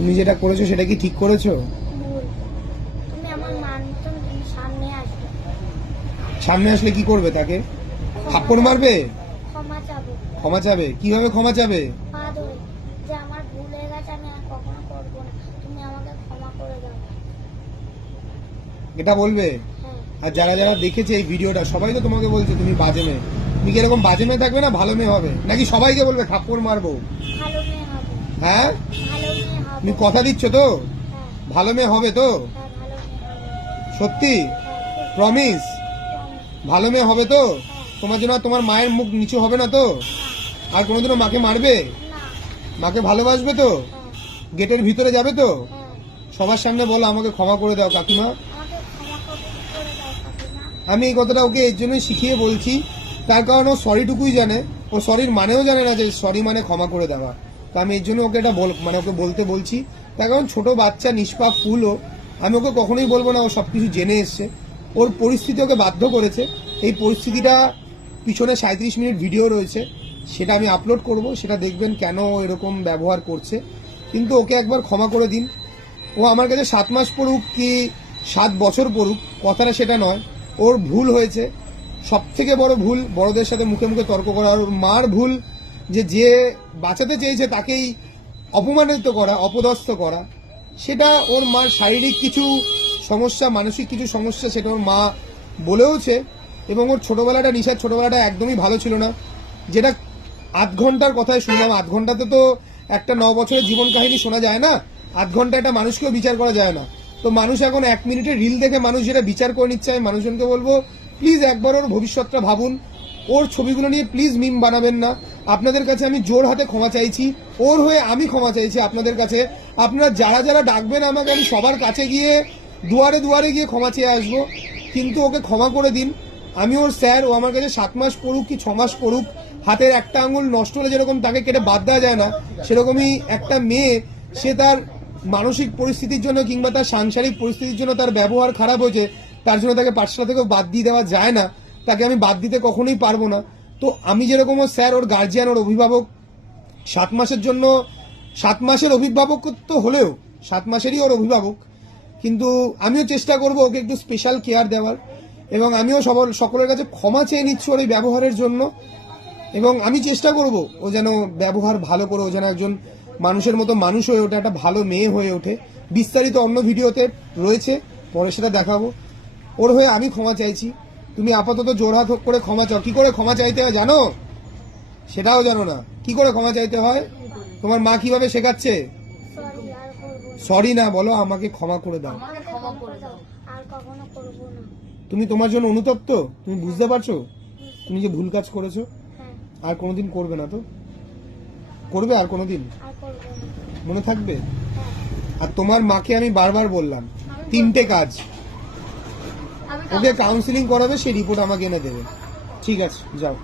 তুমি যেটা করেছো সেটা কি ঠিক করেছো? ভুল। তুমি আমার মানুষজন সামনে আসবে, সামনে আসলে কি করবে? তাকে থাপ্পড় মারবে? ক্ষমা চাবো, ক্ষমা চাবে? কিভাবে ক্ষমা চাবে? পা ধরে, যে আমার ভুল হয়ে গেছে, আমি আর কখনো করবো না, তুমি আমাকে ক্ষমা করে দাও। এটা বলবে? হ্যাঁ। আর যারা যারা দেখেছে এই ভিডিওটা সবাই তো তোমাকে বলছে তুমি বাজে মেয়ে। তুমি কি এরকম বাজে মেয়ে থাকবে না ভালো মেয়ে হবে? নাকি সবাইকে বলবে থাপ্পড় মারবো? ভালো মেয়ে হবো। হ্যাঁ, ভালো মেয়ে হবো। তুমি কথা দিচ্ছ তো? হ্যাঁ। ভালো মেয়ে হবে তো? হ্যাঁ, ভালো মেয়ে হবো। সত্যি? হ্যাঁ, প্রমিস? promise। ভালো মেয়ে হবে তো? হ্যাঁ। তোমার জন্য আর তোমার মায়ের মুখ নিচু হবে না তো? আর কোনোদিনও মাকে মারবে? না। মাকে ভালোবাসবে তো? হ্যাঁ। গেটের ভিতরে যাবে তো? হ্যাঁ। সবার সামনে বলো আমাকে ক্ষমা করে দাও কাকিমা। আমাকে ক্ষমা করে দাও কাকিমা। আমি এই কথাটা ওকে এর জন্যই শিখিয়ে বলছি, তার কারণ ও সরিটুকুই জানে, ও সরির মানেও জানে না যে সরি মানে ক্ষমা করে দেওয়া। তো আমি এর জন্য ওকে এটা ওকে বলতে বলছি। তার কারণ ছোট বাচ্চা নিষ্পাপ ফুলও, আমি ওকে কখনোই বলবো না ও সবকিছু জেনে এসছে। ওর পরিস্থিতি ওকে বাধ্য করেছে। এই পরিস্থিতিটা পিছনে 37 মিনিট ভিডিও রয়েছে, সেটা আমি আপলোড করব, সেটা দেখবেন কেন ও এরকম ব্যবহার করছে। কিন্তু ওকে একবার ক্ষমা করে দিন। ও আমার কাছে 7 মাস পড়ুক কি 7 বছর পড়ুক, কথাটা সেটা নয়। ওর ভুল হয়েছে, সব থেকে বড় ভুল বড়দের সাথে মুখে মুখে তর্ক করা। আর ওর মার ভুল যে বাঁচাতে চেয়েছে তাকেই অপমানিত করা, অপদস্থ করা। সেটা ওর মার শারীরিক কিছু সমস্যা, মানসিক কিছু সমস্যা, সেটা ওর মা বলেওছে। এবং ওর ছোটবেলাটা, নিশার ছোটবেলাটা একদমই ভালো ছিল না। যেটা 8 ঘন্টার কথায় শুনলাম, 8 ঘন্টাতে তো একটা 9 বছরের জীবন কাহিনী শোনা যায় না। 8 ঘন্টা একটা মানুষকেও বিচার করা যায় না। তো মানুষ এখন 1 মিনিটের রিল দেখে মানুষ যেটা বিচার করে নিচ্ছে, আমি মানুষজনকে বলবো প্লিজ একবার ওর ভবিষ্যৎটা ভাবুন। ওর ছবিগুলো নিয়ে প্লিজ মিম বানাবেন না। আপনাদের কাছে আমি জোর হাতে ক্ষমা চাইছি, ওর হয়ে আমি ক্ষমা চাইছি আপনাদের কাছে। আপনারা যারা যারা ডাকবেন আমাকে, আমি সবার কাছে গিয়ে দুয়ারে দুয়ারে গিয়ে ক্ষমা চেয়ে আসবো। কিন্তু ওকে ক্ষমা করে দিন। আমি ওর স্যার, ও আমার কাছে 7 মাস পড়ুক কি 6 মাস পড়ুক, হাতের একটা আঙুল নষ্ট হলে যেরকম তাকে কেটে বাদ দেওয়া যায় না, সেরকমই একটা মেয়ে, সে তার মানসিক পরিস্থিতির জন্য কিংবা তার সাংসারিক পরিস্থিতির জন্য তার ব্যবহার খারাপ হয়েছে, তার জন্য তাকে পাঠশালা থেকেও বাদ দিয়ে দেওয়া যায় না। তাকে আমি বাদ দিতে কখনোই পারবো না। তো আমি যেরকম ওর স্যার, ওর গার্জিয়ান, ওর অভিভাবক, 7 মাসের জন্য 7 মাসের অভিভাবকত্ব হলেও 7 মাসেরই ওর অভিভাবক। কিন্তু আমিও চেষ্টা করব ওকে একটু স্পেশাল কেয়ার দেওয়ার। এবং আমিও সকলের কাছে ক্ষমা চেয়ে নিচ্ছি ওর এই ব্যবহারের জন্য। এবং আমি চেষ্টা করব ও যেন ব্যবহার ভালো করে, ও যেন একজন মানুষের মতো মানুষ হয়ে ওঠে, একটা ভালো মেয়ে হয়ে ওঠে। বিস্তারিত অন্য ভিডিওতে রয়েছে, পরে সেটা দেখাবো। ওর হয়ে আমি ক্ষমা চাইছি। তুমি আপাতত জোরহাত করে ক্ষমা চাও। কি করে ক্ষমা চাইতে হয় জানো? সেটাও জানো না। কি করে ক্ষমা চাইতে হয়? তোমার মা কিভাবে শেখাচ্ছে? সরি, আর করবো না। সরি না, বলো আমাকে ক্ষমা করে দাও। আমাকে ক্ষমা করে দাও, আর কখনো করবো না। তুমি তোমার জন্য অনুতপ্ত, তুমি বুঝতে পারছো তুমি যে ভুল কাজ করেছো। হ্যাঁ। আর কোনোদিন করবে না তো? করবে আর কোনোদিন? আর করবো না। মনে থাকবে? হ্যাঁ। আর তোমার মাকে আমি বারবার বললাম 3টে কাজ, ওকে কাউন্সিলিং করাবে, সেই রিপোর্ট আমাকে এনে দেবে। ঠিক আছে, যাও।